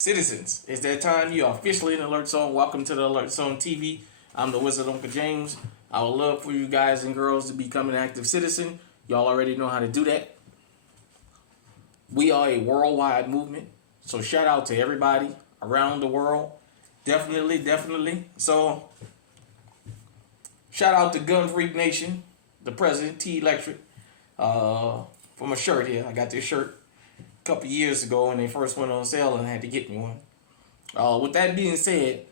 Citizens, it's that time. You are officially in Alert Zone. Welcome to the Alert Zone TV. I'm the Wizard Uncle James. I would love for you guys and girls to become an active citizen. Y'all already know how to do that. We are a worldwide movement. So shout out to everybody around the world. Definitely. So shout out to Gun Freak Nation, the president, T Electric, for my shirt here. I got this shirt couple years ago when they first went on sale and I had to get me one. With that being said,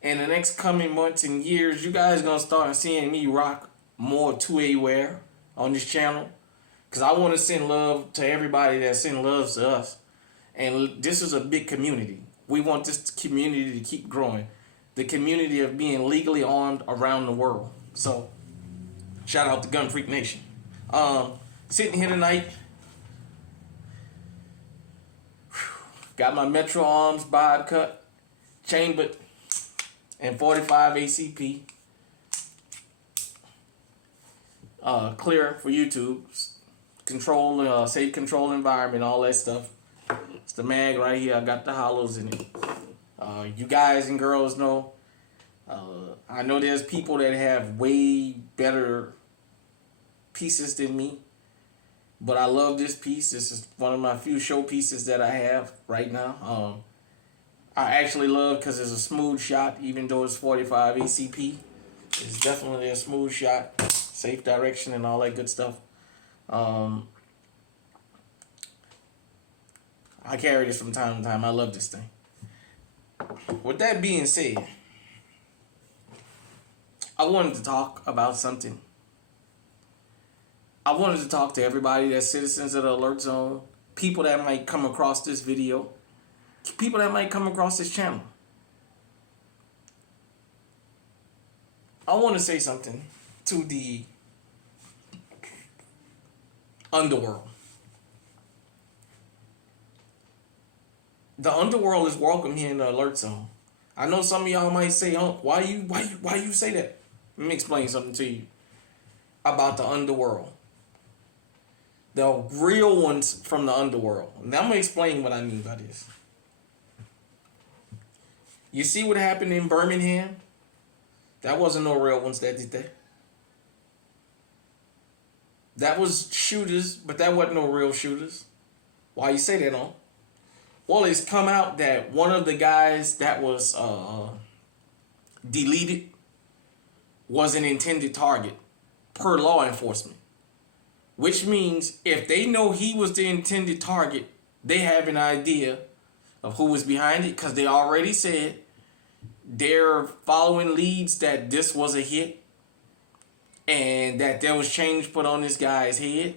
in the next coming months and years, you guys gonna start seeing me rock more 2A wear on this channel, because I want to send love to everybody that send love to us. And this is a big community. We want this community to keep growing. The community of being legally armed around the world. So, shout out to Gun Freak Nation. Sitting here tonight, got my Metro Arms bob cut, chambered, and 45 ACP. Clear for YouTube. Control, safe control environment, all that stuff. It's the mag right here. I got the hollows in it. You guys and girls know. I know there's people that have way better pieces than me. But I love this piece. This is one of my few show pieces that I have right now. I actually love because it's a smooth shot, even though it's 45 ACP. It's definitely a smooth shot, safe direction, and all that good stuff. I carry this from time to time. I love this thing. With that being said, I wanted to talk about something. I wanted to talk to everybody that's citizens of the Alert Zone, people that might come across this video, people that might come across this channel. I want to say something to the underworld. The underworld is welcome here in the Alert Zone. I know some of y'all might say, "Oh, why you say that?" Let me explain something to you about the underworld. The real ones from the underworld. Now I'm going to explain what I mean by this. You see what happened in Birmingham? That wasn't no real ones that did that. That was shooters, but that wasn't no real shooters. Why you say that on? Well, it's come out that one of the guys that was deleted was an intended target per law enforcement. Which means if they know he was the intended target, they have an idea of who was behind it, because they already said they're following leads that this was a hit and that there was change put on this guy's head.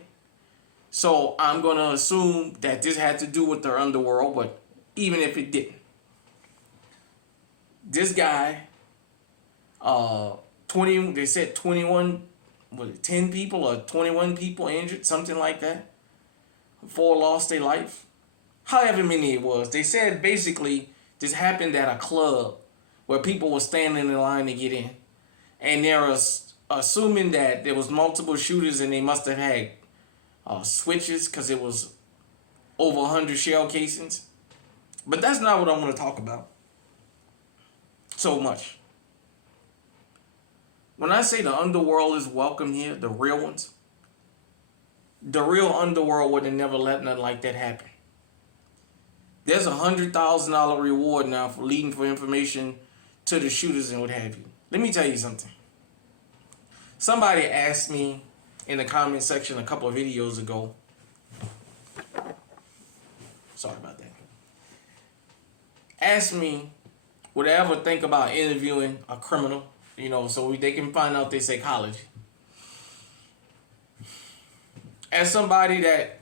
So I'm going to assume that this had to do with their underworld, but even if it didn't. This guy, they said 21, was it 10 people or 21 people injured, something like that. 4 lost their life. However many it was. They said basically this happened at a club where people were standing in line to get in. And they're assuming that there was multiple shooters and they must have had switches, because it was over 100 shell casings. But that's not what I want to talk about so much. When I say the underworld is welcome here, the real ones, the real underworld would have never let nothing like that happen. There's a $100,000 reward now for leading for information to the shooters and what have you. Let me tell you something. Somebody asked me in the comment section a couple of videos ago. Sorry about that. Asked me, would I ever think about interviewing a criminal? So they can find out their psychology. As somebody that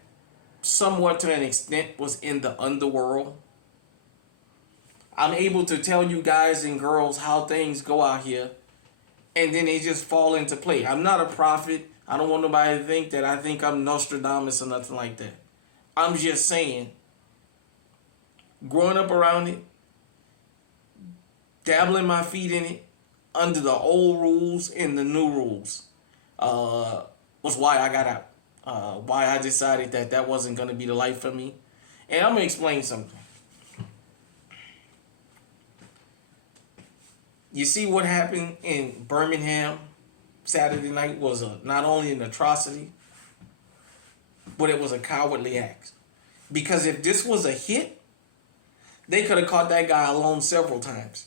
somewhat to an extent was in the underworld, I'm able to tell you guys and girls how things go out here, and then they just fall into play. I'm not a prophet. I don't want nobody to think that I think I'm Nostradamus or nothing like that. I'm just saying, growing up around it, dabbling my feet in it, under the old rules and the new rules, was why I got out. Why I decided that wasn't going to be the life for me. And I'm going to explain something. You see what happened in Birmingham Saturday night was not only an atrocity, but it was a cowardly act. Because if this was a hit, they could have caught that guy alone several times.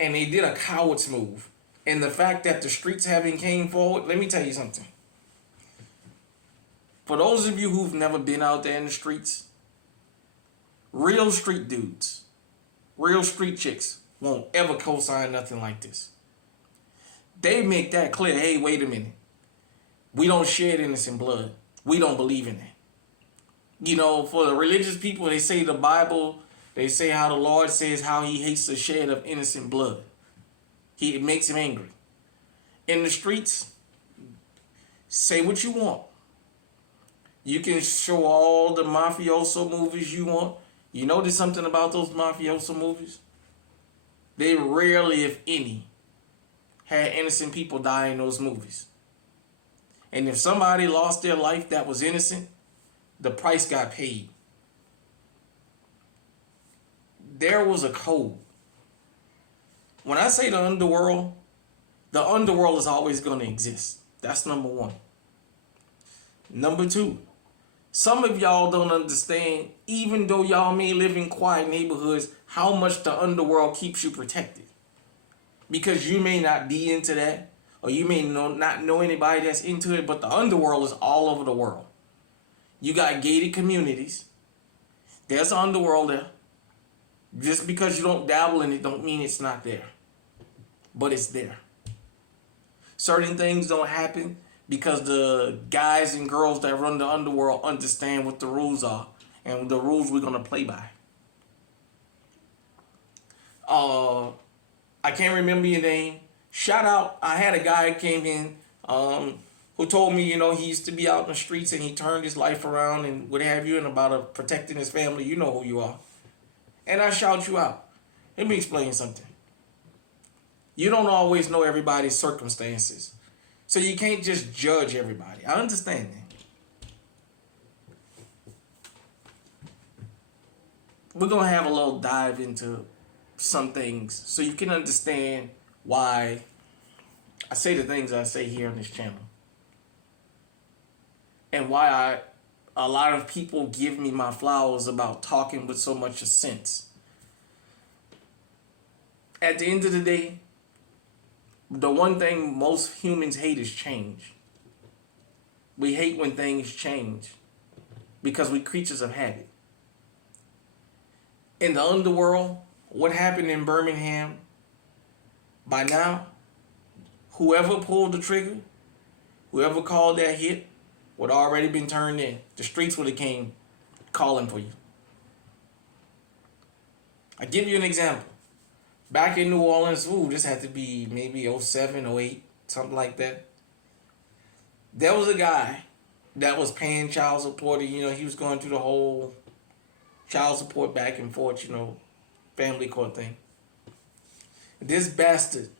And they did a coward's move. And the fact that the streets haven't came forward, let me tell you something. For those of you who've never been out there in the streets, real street dudes, real street chicks won't ever co-sign nothing like this. They make that clear. Hey, wait a minute. We don't shed innocent blood. We don't believe in that. You know, for the religious people, they say the Bible, they say how the Lord says how he hates the shed of innocent blood. It makes him angry. In the streets, say what you want. You can show all the mafioso movies you want. You notice something about those mafioso movies? They rarely, if any, had innocent people die in those movies. And if somebody lost their life that was innocent, the price got paid. There was a code. When I say the underworld is always going to exist. That's number one. Number two, some of y'all don't understand, even though y'all may live in quiet neighborhoods, how much the underworld keeps you protected. Because you may not be into that, or you may not know anybody that's into it, but the underworld is all over the world. You got gated communities. There's an underworld there. Just because you don't dabble in it don't mean it's not there. But it's there. Certain things don't happen because the guys and girls that run the underworld understand what the rules are and the rules we're going to play by. I can't remember your name. Shout out, I had a guy came in who told me, he used to be out in the streets and he turned his life around and what have you, and about protecting his family. You know who you are. And I shout you out. Let me explain something. You don't always know everybody's circumstances. So you can't just judge everybody. I understand that. We're going to have a little dive into some things so you can understand why I say the things I say here on this channel. And why a lot of people give me my flowers about talking with so much sense. At the end of the day, the one thing most humans hate is change. We hate when things change because we're creatures of habit. In the underworld, what happened in Birmingham, by now, whoever pulled the trigger, whoever called that hit, would already been turned in. The streets would have came calling for you. I give you an example. Back in New Orleans, this had to be maybe 07, 08, something like that. There was a guy that was paying child support. He was going through the whole child support back and forth, family court thing. This bastard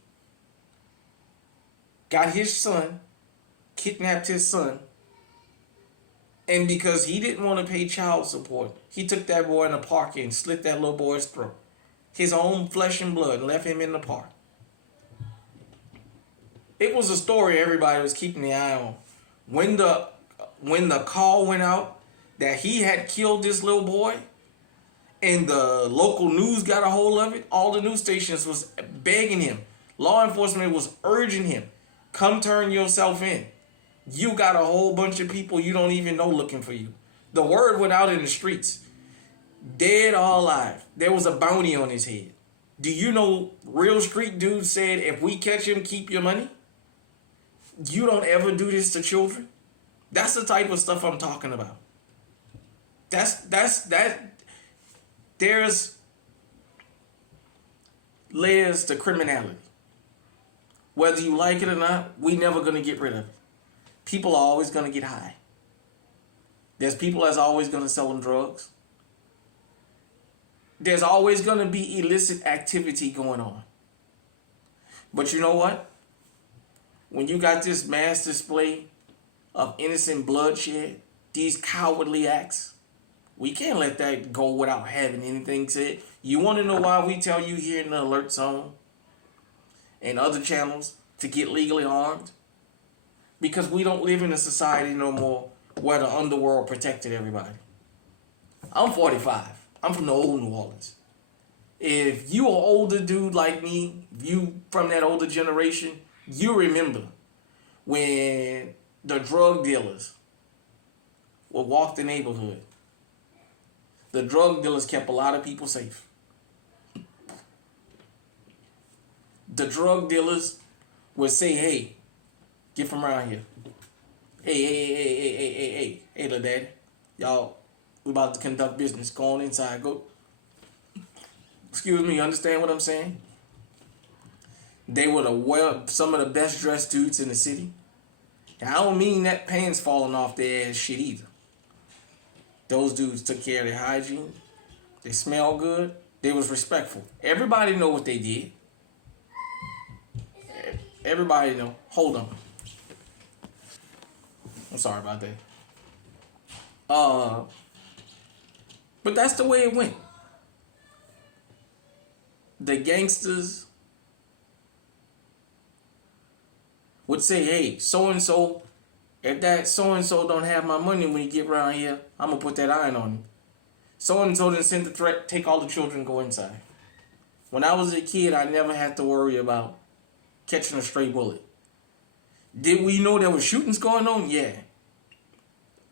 got his son, kidnapped his son, and because he didn't want to pay child support, he took that boy in the park and slit that little boy's throat. His own flesh and blood, and left him in the park. It was a story everybody was keeping the eye on. When the call went out that he had killed this little boy, and the local news got a hold of it, all the news stations was begging him. Law enforcement was urging him, come turn yourself in. You got a whole bunch of people you don't even know looking for you. The word went out in the streets. Dead or alive. There was a bounty on his head. Do you know real street dudes said, if we catch him, keep your money? You don't ever do this to children. That's the type of stuff I'm talking about. There's layers to criminality. Whether you like it or not, we never gonna get rid of it. People are always gonna get high. There's people that's always gonna sell them drugs. There's always gonna be illicit activity going on. But you know what? When you got this mass display of innocent bloodshed, these cowardly acts, we can't let that go without having anything said. You want to know why we tell you here in the alert zone? and other channels to get legally armed because we don't live in a society no more where the underworld protected everybody. I'm 45. I'm from the old New Orleans. If you an older dude like me, if you from that older generation, you remember when the drug dealers would walk the neighborhood. The drug dealers kept a lot of people safe. The drug dealers would say, hey, get from around here. Hey, little daddy. Y'all, we about to conduct business. Go on inside. Go. Excuse me, you understand what I'm saying? They were some of the best dressed dudes in the city. And I don't mean that pants falling off their ass shit either. Those dudes took care of their hygiene. They smelled good. They was respectful. Everybody know what they did. Everybody know. Hold on. I'm sorry about that. But that's the way it went. The gangsters would say, hey, so-and-so, if that so-and-so don't have my money when you get around here, I'm going to put that iron on him. So-and-so didn't send the threat, take all the children, go inside. When I was a kid, I never had to worry about catching a stray bullet. Did we know there were shootings going on? Yeah.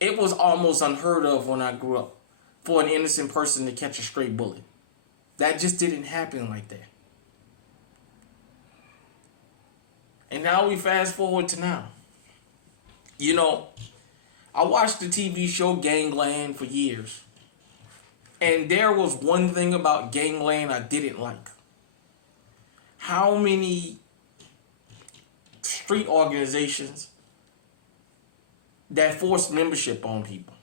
It was almost unheard of when I grew up for an innocent person to catch a stray bullet. That just didn't happen like that. And now we fast forward to now. You know, I watched the TV show Gangland for years. And there was one thing about Gangland I didn't like. How many street organizations that forced membership on people.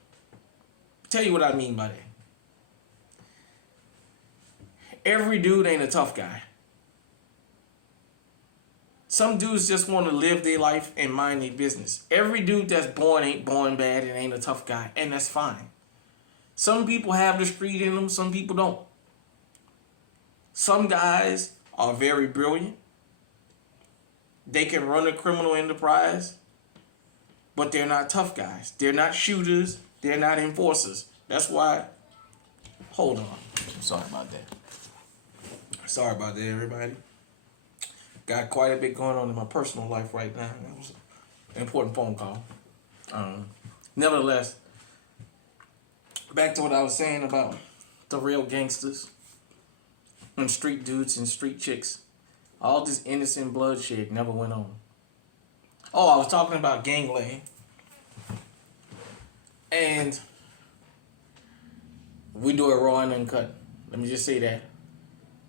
Tell you what I mean by that. Every dude ain't a tough guy. Some dudes just want to live their life and mind their business. Every dude that's born ain't born bad and ain't a tough guy, and that's fine. Some people have the street in them, some people don't. Some guys are very brilliant. They can run a criminal enterprise, but they're not tough guys. They're not shooters. They're not enforcers. That's why, hold on. I'm sorry about that. Sorry about that, everybody. Got quite a bit going on in my personal life right now. That was an important phone call. Nevertheless, back to what I was saying about the real gangsters and street dudes and street chicks. All this innocent bloodshed never went on. Oh, I was talking about Gangland. And we do it raw and uncut. Let me just say that.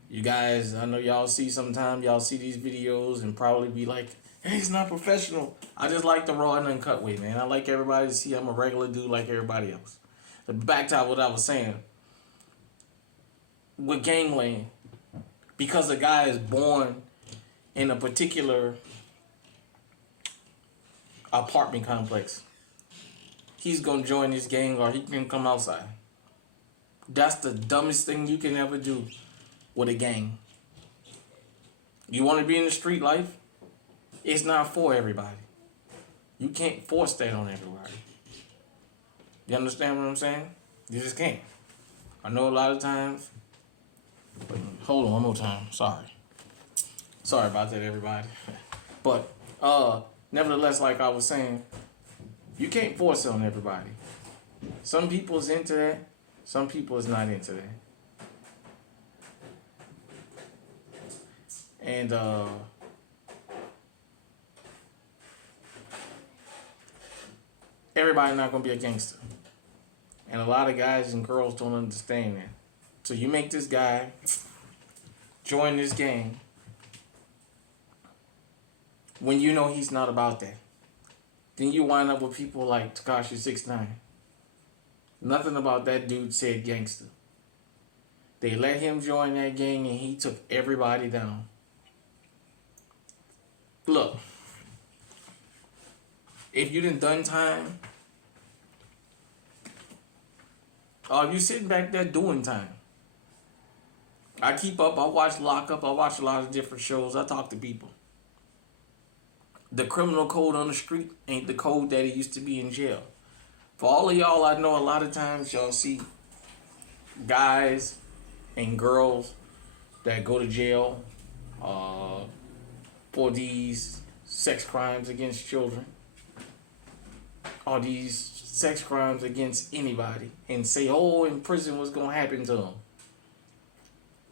You guys, I know y'all see sometimes, y'all see these videos and probably be like, hey, it's not professional. I just like the raw and uncut way, man. I like everybody to see I'm a regular dude like everybody else. But back to what I was saying. With Gangland, because a guy is born in a particular apartment complex, he's going to join this gang or he can come outside. That's the dumbest thing you can ever do with a gang. You want to be in the street life? It's not for everybody. You can't force that on everybody. You understand what I'm saying? You just can't. I know a lot of times. But hold on one more time. Sorry about that, everybody. But nevertheless, like I was saying, you can't force it on everybody. Some people's into that. Some people is not into that. And everybody not gonna be a gangster. And a lot of guys and girls don't understand that. So you make this guy join this gang when you know he's not about that. Then you wind up with people like Tekashi 6ix9ine. Nothing about that dude said gangster. They let him join that gang and he took everybody down. Look, if you done time, or if you sitting back there doing time, I keep up. I watch Lock Up. I watch a lot of different shows. I talk to people. The criminal code on the street ain't the code that it used to be in jail. For all of y'all, I know a lot of times y'all see guys and girls that go to jail for these sex crimes against children or these sex crimes against anybody and say, oh, in prison what's going to happen to them.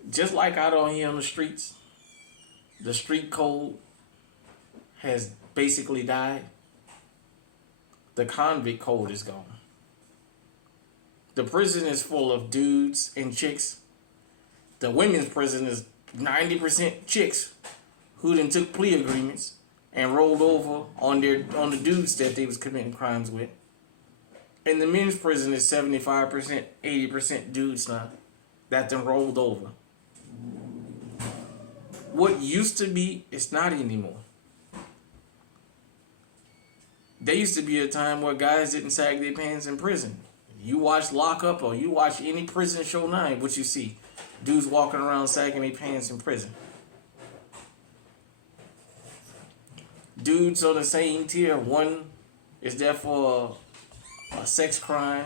Just like out on here on the streets, the street code has basically died. The convict code is gone. The prison is full of dudes and chicks. The women's prison is 90% chicks who then took plea agreements and rolled over on the dudes that they was committing crimes with. And the men's prison is 75%, 80% dudes now that then rolled over. What used to be, it's not anymore. There used to be a time where guys didn't sag their pants in prison. You watch Lock Up or you watch any prison show now, what you see? Dudes walking around sagging their pants in prison. Dudes on the same tier. One is there for a sex crime.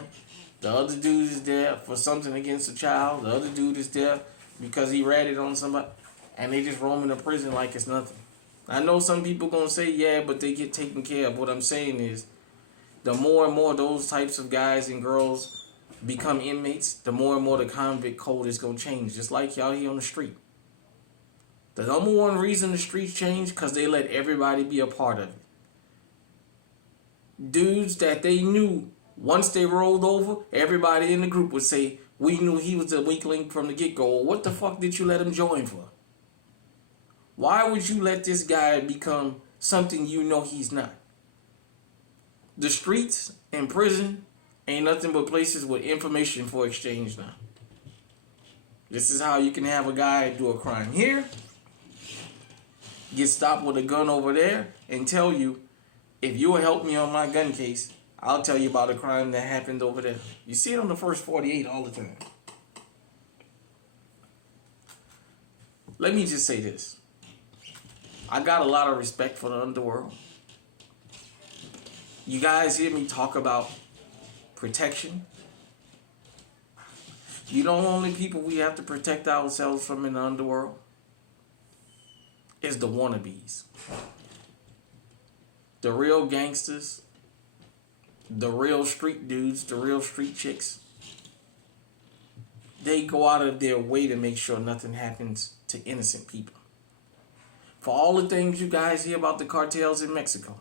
The other dude is there for something against a child. The other dude is there because he ratted on somebody. And they just roam into prison like it's nothing. I know some people gonna say, yeah, but they get taken care of. What I'm saying is, the more and more those types of guys and girls become inmates, the more and more the convict code is gonna change. Just like y'all here on the street. The number one reason the streets change, because they let everybody be a part of it. Dudes that they knew, once they rolled over, everybody in the group would say, we knew he was a weak link from the get-go. What the fuck did you let him join for? Why would you let this guy become something you know he's not? The streets and prison ain't nothing but places with information for exchange now. This is how you can have a guy do a crime here, get stopped with a gun over there, and tell you, if you'll help me on my gun case, I'll tell you about a crime that happened over there. You see it on the first 48 all the time. Let me just say this. I got a lot of respect for the underworld. You guys hear me talk about protection? You know the only people we have to protect ourselves from in the underworld is the wannabes. The real gangsters, the real street dudes, the real street chicks, they go out of their way to make sure nothing happens to innocent people. For all the things you guys hear about the cartels in Mexico,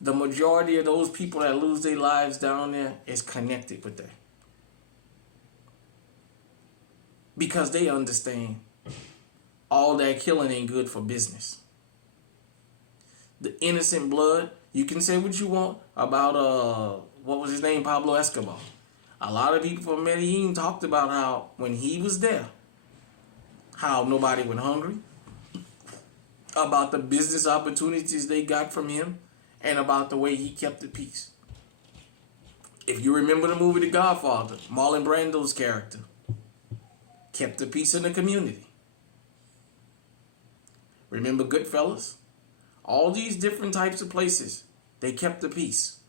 the majority of those people that lose their lives down there is connected with that. Because they understand all that killing ain't good for business. The innocent blood, you can say what you want about, what was his name, Pablo Escobar. A lot of people from Medellin talked about how when he was there, how nobody went hungry, about the business opportunities they got from him, and about the way he kept the peace. If you remember the movie The Godfather, Marlon Brando's character kept the peace in the community. Remember Goodfellas? All these different types of places, they kept the peace.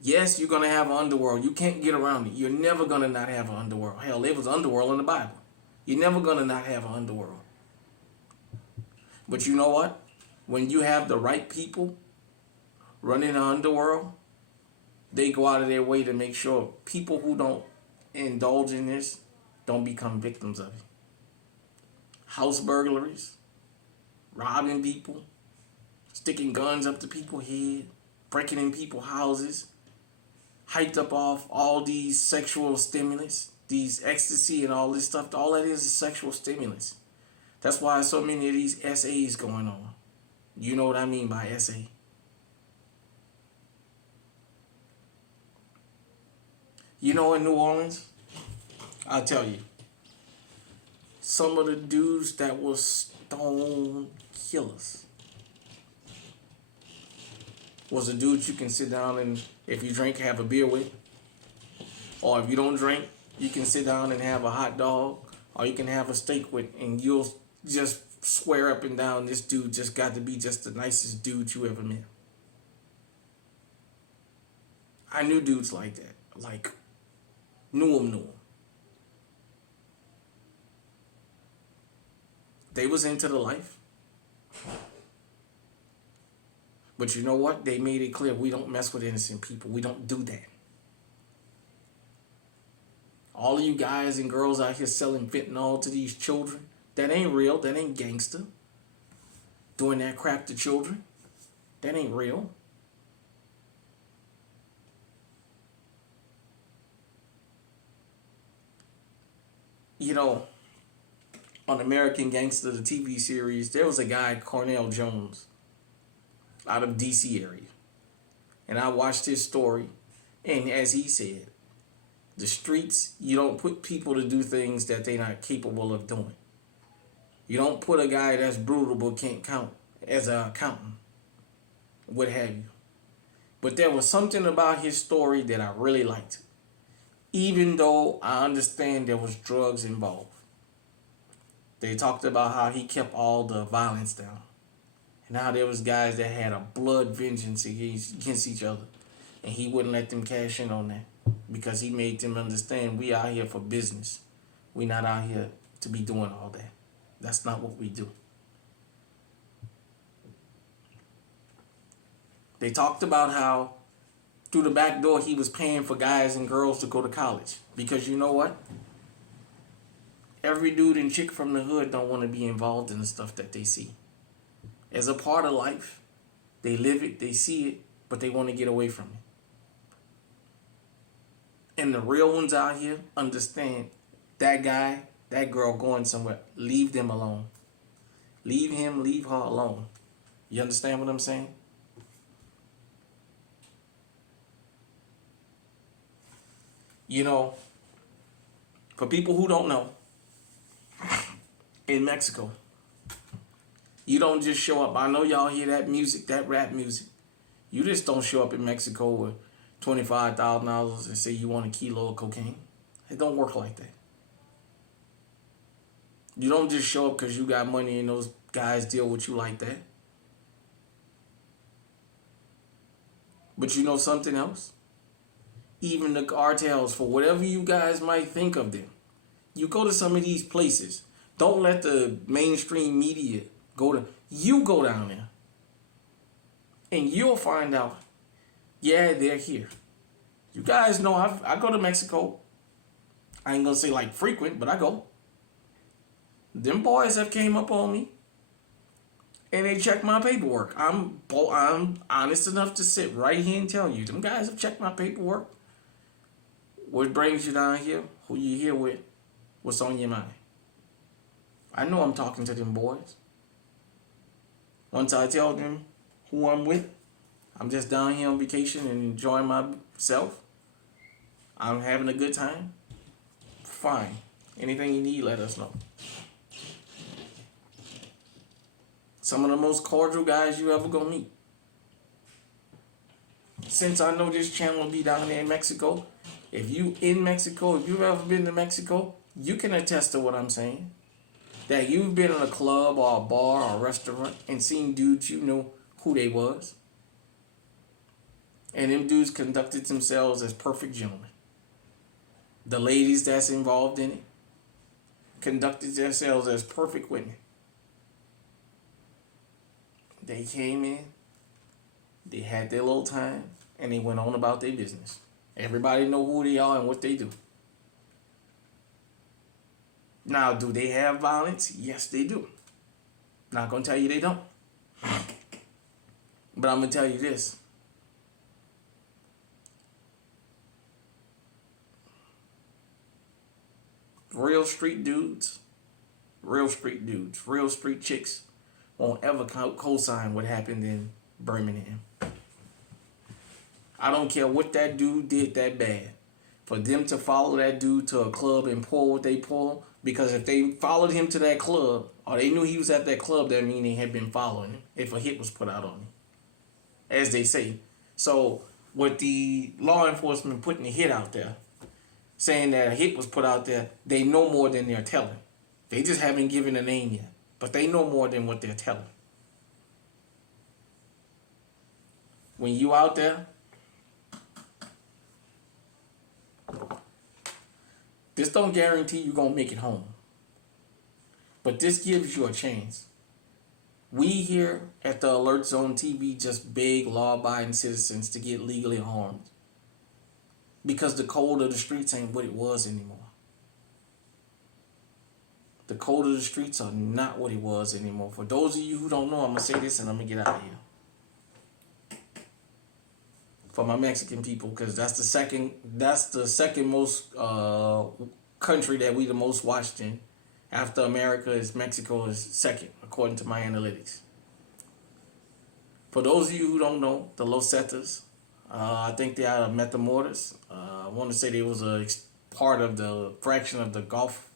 Yes, you're going to have an underworld. You can't get around it. You're never going to not have an underworld. Hell, there was underworld in the Bible. You're never going to not have an underworld. But you know what? When you have the right people running the underworld, they go out of their way to make sure people who don't indulge in this don't become victims of it. House burglaries, robbing people, sticking guns up to people's head, breaking in people's houses, hyped up off all these sexual stimulants, these ecstasy and all this stuff. All that is sexual stimulants. That's why so many of these SAs going on. You know what I mean by SA. You know, in New Orleans, I'll tell you, some of the dudes that were stone killers was a dude you can sit down and, if you drink, have a beer with. Or if you don't drink, you can sit down and have a hot dog, or you can have a steak with, and you'll just swear up and down this dude just got to be just the nicest dude you ever met. I knew dudes like that. Like, knew them. They was into the life. But you know what? They made it clear we don't mess with innocent people. We don't do that. All of you guys and girls out here selling fentanyl to these children, that ain't real. That ain't gangster. Doing that crap to children, that ain't real. You know, on American Gangster, the TV series, there was a guy, Cornell Jones, out of DC area. And I watched his story, and as he said, the streets, you don't put people to do things that they're not capable of doing. You don't put a guy that's brutal but can't count as an accountant, what have you. But there was something about his story that I really liked. Even though I understand there was drugs involved. They talked about how he kept all the violence down. And how there was guys that had a blood vengeance against each other. And he wouldn't let them cash in on that. Because he made them understand we out here for business. We not out here to be doing all that. That's not what we do. They talked about how through the back door he was paying for guys and girls to go to college. Because you know what? Every dude and chick from the hood don't want to be involved in the stuff that they see. As a part of life, they live it, they see it, but they want to get away from it. And the real ones out here understand that guy, that girl going somewhere. Leave them alone. Leave him, leave her alone. You understand what I'm saying? You know, for people who don't know, in Mexico, you don't just show up. I know y'all hear that music, that rap music. You just don't show up in Mexico with $25,000 and say you want a kilo of cocaine. It don't work like that. You don't just show up because you got money and those guys deal with you like that. But you know something else? Even the cartels, for whatever you guys might think of them, you go to some of these places, don't let the mainstream media you go down there and you'll find out, yeah, they're here. You guys know I go to Mexico. I ain't gonna say like frequent, but I go. Them boys have came up on me and they checked my paperwork. I'm honest enough to sit right here and tell you, them guys have checked my paperwork. What brings you down here? Who you here with? What's on your mind? I know I'm talking to them boys. Once I tell them who I'm with, I'm just down here on vacation and enjoying myself. I'm having a good time. Fine. Anything you need, let us know. Some of the most cordial guys you ever gonna meet. Since I know this channel will be down there in Mexico, if you've ever been to Mexico, you can attest to what I'm saying. That you've been in a club or a bar or a restaurant and seen dudes you know who they was. And them dudes conducted themselves as perfect gentlemen. The ladies that's involved in it conducted themselves as perfect women. They came in, they had their little time, and they went on about their business. Everybody know who they are and what they do. Now, do they have violence? Yes, they do. Not gonna tell you they don't. But I'm gonna tell you this. Real street dudes, real street chicks won't ever co-sign what happened in Birmingham. I don't care what that dude did that bad. For them to follow that dude to a club and pull what they pull, because if they followed him to that club, or they knew he was at that club, that mean they had been following him if a hit was put out on him, as they say. So with the law enforcement putting the hit out there, saying that a hit was put out there, they know more than they're telling. They just haven't given a name yet, but they know more than what they're telling. When you out there, this don't guarantee you're going to make it home. But this gives you a chance. We here at the Alert Zone TV just beg law-abiding citizens to get legally armed. Because the code of the streets ain't what it was anymore. The code of the streets are not what it was anymore. For those of you who don't know, I'm going to say this and I'm going to get out of here. For my Mexican people, because that's the second most country that we the most watched in. After America, is Mexico is second, according to my analytics. For those of you who don't know, the Los Zetas, I think they are Metamoras. I want to say they was a part of the fraction of the Gulf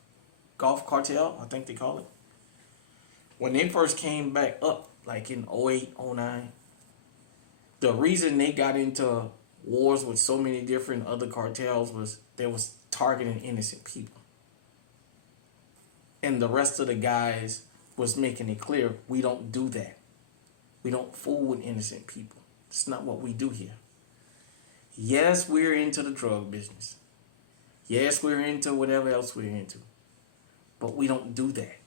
cartel, I think they call it. When they first came back up, like in 08, 09, the reason they got into wars with so many different other cartels was they was targeting innocent people. And the rest of the guys was making it clear, we don't do that. We don't fool with innocent people. It's not what we do here. Yes, we're into the drug business. Yes, we're into whatever else we're into. But we don't do that.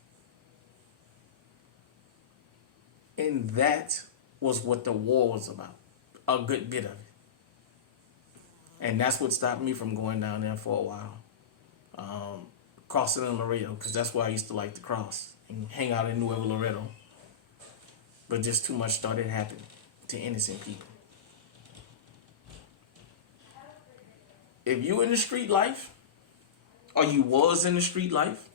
And that was what the war was about. A good bit of it. And that's what stopped me from going down there for a while. Crossing in Laredo, because that's where I used to like to cross and hang out in Nuevo Laredo. But just too much started happening to innocent people. If you in the street life, or you was in the street life,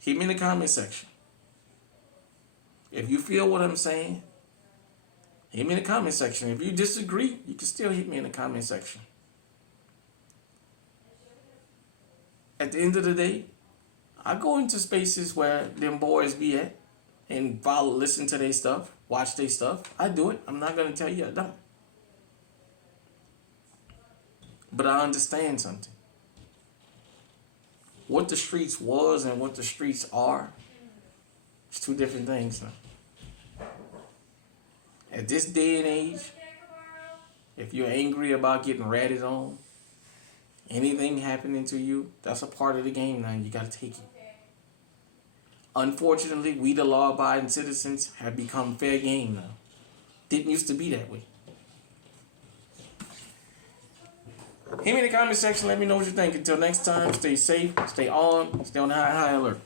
hit me in the comment section. If you feel what I'm saying, hit me in the comment section. If you disagree, you can still hit me in the comment section. At the end of the day, I go into spaces where them boys be at and listen to their stuff, watch their stuff. I do it. I'm not going to tell you I don't. But I understand something. What the streets was and what the streets are, it's two different things now. At this day and age, if you're angry about getting ratted on, anything happening to you, that's a part of the game now. You got to take it. Unfortunately, we the law-abiding citizens have become fair game now. Didn't used to be that way. Hit me in the comment section. Let me know what you think. Until next time, stay safe, stay on the high alert.